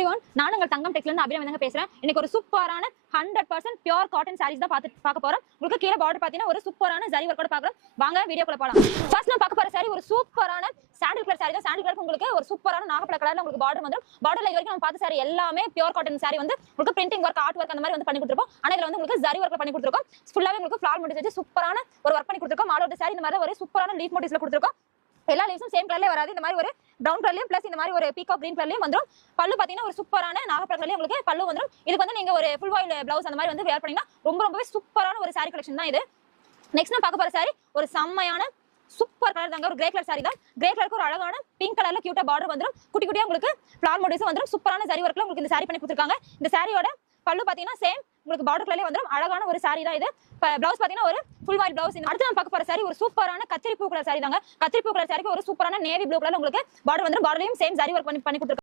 Everyone, நான் உங்கள் தங்கம் டெக்ஸ்ல இருந்து அபிராமி பேசுறேன். இன்னைக்கு ஒரு சூப்பரான 100% பியூர் காட்டன் சாரீஸ் தான் பார்க்க போறோம். உங்களுக்கு கீழே பார்டர் பாத்தீங்கன்னா ஒரு சூப்பரான ஜரி வர்க் கூட பார்க்கலாம். வாங்க வீடியோக்குள்ள போலாம். ஃபர்ஸ்ட் நான் பார்க்க போற சாரி ஒரு சூப்பரான சாண்டில் கலர் சாரி தான். சாண்டில் கலருக்கு உங்களுக்கு ஒரு சூப்பரான நாகப்பழ கலர்ல உங்களுக்கு பார்டர் வந்துரும். பார்டர்ல இது வரைக்கும் நம்ம பார்த்த சாரி எல்லாமே பியூர் காட்டன் சாரி வந்து உங்களுக்கு பிரிண்டிங் வர்க், ஆர்ட் வர்க் அந்த மாதிரி வந்து பண்ணி கொடுத்துருப்போம். ஆனா இதுல வந்து உங்களுக்கு ஜரி வர்க்ல பண்ணி கொடுத்துருக்கோம். ஃபுல்லாவே உங்களுக்கு ஃபிளார் மோட்டிவ்ஸ் வச்சு சூப்பரான ஒரு வர்க் பண்ணி கொடுத்துருக்கோம். ஆல் ஓவர் சாரி இந்த மாதிரி ஒரு சூப்பரான லீஃப் மோட்டிவ்ஸ்ல கொடுத்துருக்கோம். எல்லா லீவ்ஸும் சேம் கலர்லயே வராது. இந்த மாதிரி ஒரு பிரவுன் கலர்லயும் பிளஸ் இந்த மாதிரி ஒரு பீகாக் கிரீன் கலர்லயும் வந்துரும். பல்லு பாத்தீங்கன்னா ஒரு சூப்பரான நாகப்பழ கலர்லயும் உங்களுக்கு பல்லு வந்துரும். இதுக்கு வந்து நீங்க ஒரு ஃபுல் வாயில் பிளவுஸ் அந்த மாதிரி வந்து வேர் பண்ணீங்கன்னா ரொம்பவே சூப்பரான ஒரு சாரி கலெக்ஷன் தான் இது. நெக்ஸ்ட் நான் பார்க்க போற சாரி ஒரு செம்மையான சூப்பர் கலர் தாங்க. ஒரு கிரே கலர் சாரி தான். கிரே கலருக்கு ஒரு அழகான பிங்க் கலர்ல கியூட்டா பார்டர் வந்துரும். குட்டி குட்டியா உங்களுக்கு ஃபிளார் மோட்டிவ்ஸ் வந்துரும். சூப்பரான ஜரி வர்க்ல உங்களுக்கு இந்த சாரி பண்ணி கொடுத்துருக்காங்க. இந்த சாரியோட பல்லு பாத்தீங்கன்னா சேம் உங்களுக்கு பார்டர் கலர்லயே வந்துரும். அழகான ஒரு சாரி தான் இது. பிளவுஸ் பாத்தீங்கன்னா ஒரு ஃபுல் வாயில் பிளவுஸ். அடுத்து நான் பார்க்க போற சாரி ஒரு சூப்பரான கத்திரி பூ கலர் சாரி தாங்க. கத்திரி பூ கலர் சாரிக்கு ஒரு சூப்பரான நேவி ப்ளூ கலர்ல உங்களுக்கு பார்டர் வந்துரும். பார்டர்லயும் சேம் ஜரி வர்க் பண்ணி கொடுத்துருக்காங்க.